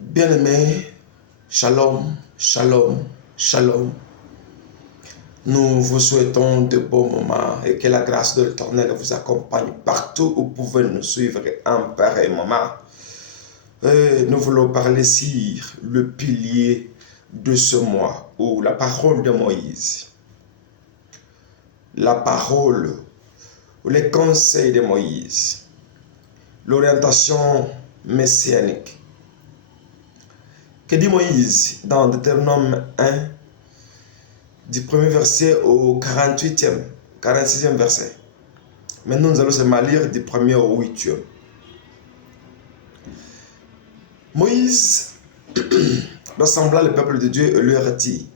Bien-aimés, shalom, shalom, shalom. Nous vous souhaitons de beaux moments et que la grâce de l'Éternel vous accompagne partout où vous pouvez nous suivre en pareil moment. Nous voulons parler sur le pilier de ce mois, ou la parole de Moïse. La parole, ou les conseils de Moïse. L'orientation messianique. Que dit Moïse dans Deutéronome 1, du premier verset au 46e verset. Maintenant, nous allons seulement lire du premier au 8e. Moïse rassembla le peuple de Dieu et leur dit: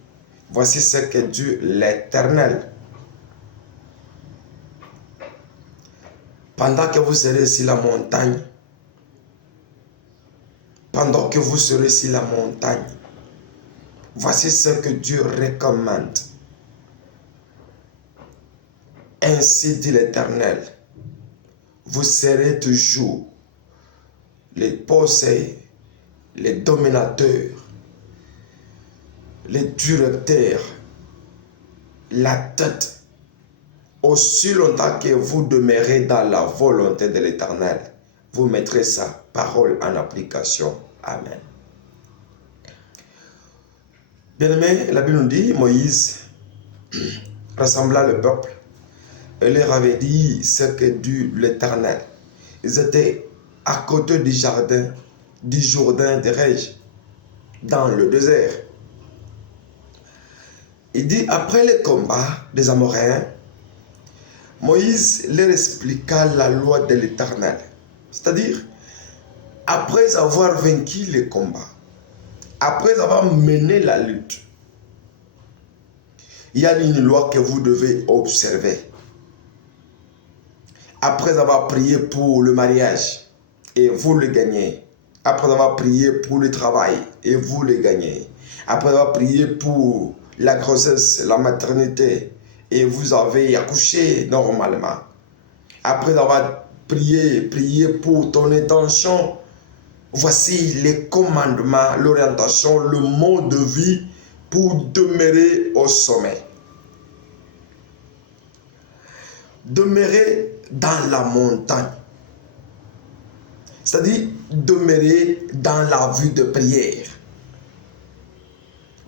voici ce que dit l'Éternel. Pendant que vous serez sur la montagne, voici ce que Dieu recommande. Ainsi dit l'Éternel, vous serez toujours les possédés, les dominateurs, les directeurs, la tête, aussi longtemps que vous demeurez dans la volonté de l'Éternel. Vous mettrez sa parole en application. Amen. Bien-aimés, la Bible nous dit, Moïse rassembla le peuple et leur avait dit ce que dit l'Éternel. Ils étaient à côté du Jourdain, dirais-je, dans le désert. Il dit, après le combat des Amoréens, Moïse leur expliqua la loi de l'Éternel. C'est-à-dire, après avoir vaincu le combat, après avoir mené la lutte, il y a une loi que vous devez observer. Après avoir prié pour le mariage, et vous le gagnez. Après avoir prié pour le travail, et vous le gagnez. Après avoir prié pour la grossesse, la maternité, et vous avez accouché normalement. Après avoir prié pour ton intention, voici les commandements, l'orientation, le mode de vie pour demeurer au sommet. Demeurer dans la montagne. C'est-à-dire demeurer dans la vue de prière.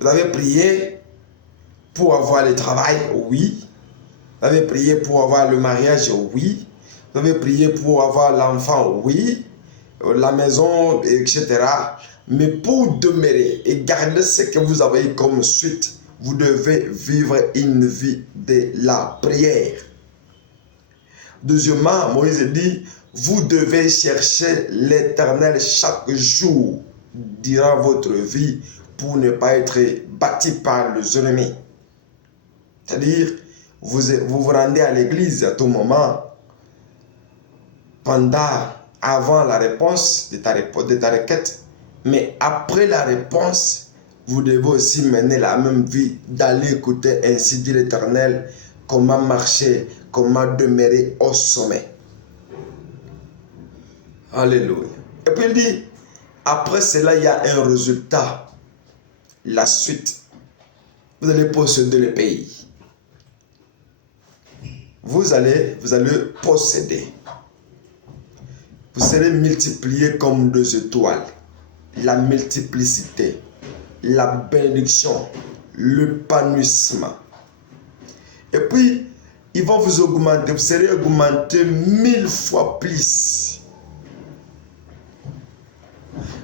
Vous avez prié pour avoir le travail, oui. Vous avez prié pour avoir le mariage, oui. Vous avez prié pour avoir l'enfant, oui. La maison, etc. Mais pour demeurer et garder ce que vous avez comme suite, vous devez vivre une vie de la prière. Deuxièmement, Moïse dit, vous devez chercher l'Éternel chaque jour durant votre vie pour ne pas être battu par les ennemis. C'est-à-dire, vous vous rendez à l'église à tout moment, avant la réponse de ta requête, mais après la réponse, vous devez aussi mener la même vie, d'aller écouter ainsi dit l'Éternel, comment marcher, comment demeurer au sommet. Alléluia. Et puis il dit, après cela, il y a un résultat. La suite. Vous allez posséder le pays. Vous allez posséder. Vous serez multipliés comme deux étoiles. La multiplicité, la bénédiction, l'épanouissement. Et puis, ils vont vous augmenter. Vous serez augmenté 1000 fois plus.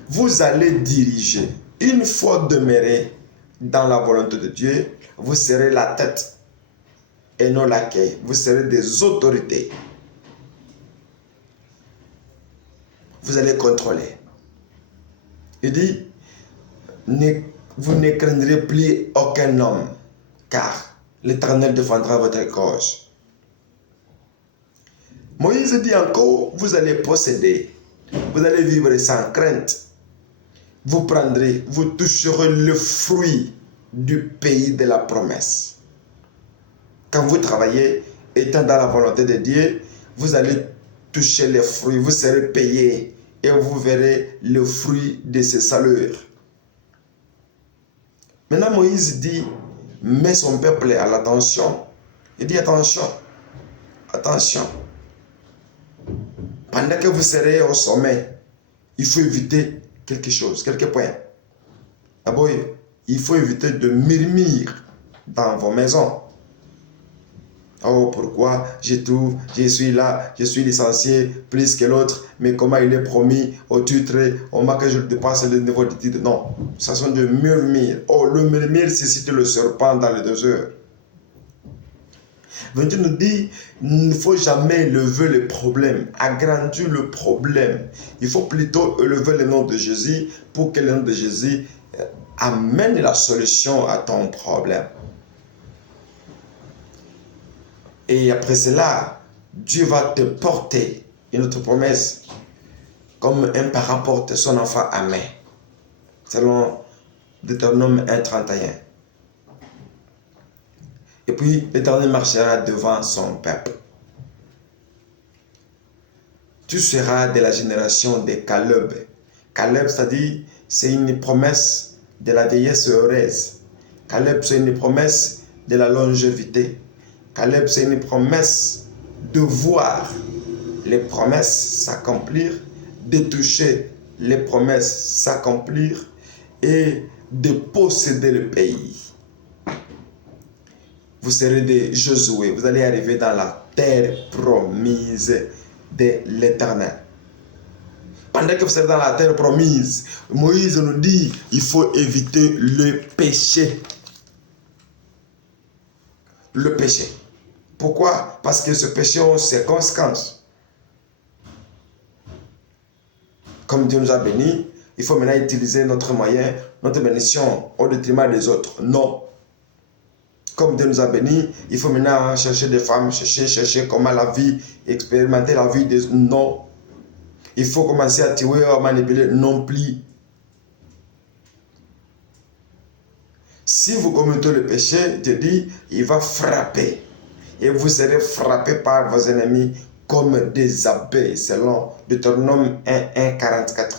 Vous allez diriger. Une fois demeuré dans la volonté de Dieu, vous serez la tête et non la queue. Vous serez des autorités. Vous allez contrôler. Il dit, vous ne craindrez plus aucun homme, car l'Éternel défendra votre cause. Moïse dit encore, vous allez posséder, vous allez vivre sans crainte. Vous toucherez le fruit du pays de la promesse. Quand vous travaillez, étant dans la volonté de Dieu, vous allez toucher les fruits, vous serez payé et vous verrez le fruit de ses saleurs. Maintenant, Moïse dit, met son peuple à l'attention. Il dit, attention, attention. Pendant que vous serez au sommet, il faut éviter quelque chose, quelques points. D'abord, il faut éviter de murmure dans vos maisons. Oh, pourquoi je suis là, je suis licencié plus que l'autre, mais comment il est promis au titre, au moment que je dépasse le niveau de titre. Non, ce sont des murmures. Oh, le murmure, c'est citer le serpent dans le désert. Dieu nous dit, il ne faut jamais élever le problème, agrandir le problème. Il faut plutôt élever le nom de Jésus pour que le nom de Jésus amène la solution à ton problème. Et après cela, Dieu va te porter une autre promesse, comme un parent porte son enfant à main, selon Deutéronome 1:31. Et puis, l'Éternel marchera devant son peuple. Tu seras de la génération de Caleb. Caleb, c'est-à-dire, c'est une promesse de la vieillesse heureuse. Caleb, c'est une promesse de la longévité. Caleb, c'est une promesse de voir les promesses s'accomplir, de toucher les promesses s'accomplir et de posséder le pays. Vous serez des Josué, vous allez arriver dans la terre promise de l'Éternel. Pendant que vous serez dans la terre promise, Moïse nous dit, il faut éviter le péché. Le péché. Pourquoi? Parce que ce péché a ses conséquences. Comme Dieu nous a bénis, il faut maintenant utiliser notre moyen, notre bénédiction au détriment des autres. Non. Comme Dieu nous a bénis, il faut maintenant chercher des femmes, chercher comment la vie, expérimenter la vie des... Non. Il faut commencer à tuer, à manipuler. Non plus. Si vous commettez le péché, Dieu dit, il va frapper. Et vous serez frappés par vos ennemis comme des abeilles, selon Deutéronome 1:44.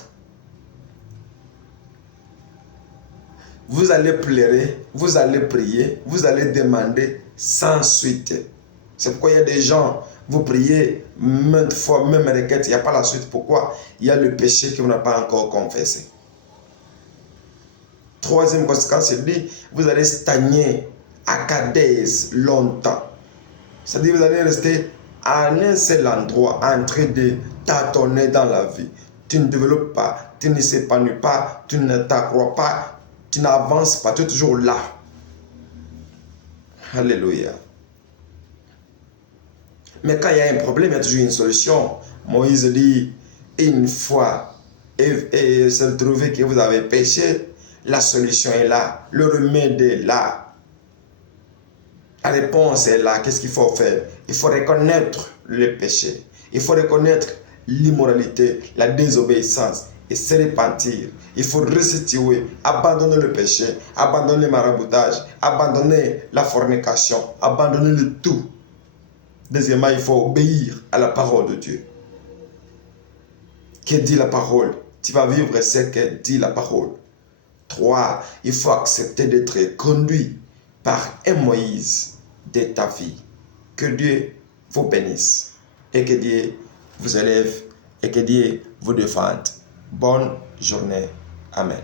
Vous allez pleurer, vous allez prier, vous allez demander sans suite. C'est pourquoi il y a des gens, vous priez maintes fois, même requête, il n'y a pas la suite. Pourquoi? Il y a le péché que vous n'avez pas encore confessé. Troisième conséquence, il dit, vous allez stagner à Kadès longtemps. C'est-à-dire vous allez rester à un seul endroit en train de tâtonner dans la vie. Tu ne développes pas, tu ne s'épanouis pas, tu ne t'accrois pas, tu n'avances pas, tu es toujours là. Alléluia. Mais quand il y a un problème, il y a toujours une solution. Moïse dit, une fois, et se trouver que vous avez péché, la solution est là, le remède est là. La réponse est là. Qu'est-ce qu'il faut faire? Il faut reconnaître le péché. Il faut reconnaître l'immoralité, la désobéissance et se repentir. Il faut restituer, abandonner le péché, abandonner le maraboutage, abandonner la fornication, abandonner le tout. Deuxièmement, il faut obéir à la parole de Dieu. Que dit la parole? Tu vas vivre ce que dit la parole. 3. Il faut accepter d'être conduit par un Moïse de ta vie. Que Dieu vous bénisse et que Dieu vous élève et que Dieu vous défende. Bonne journée. Amen.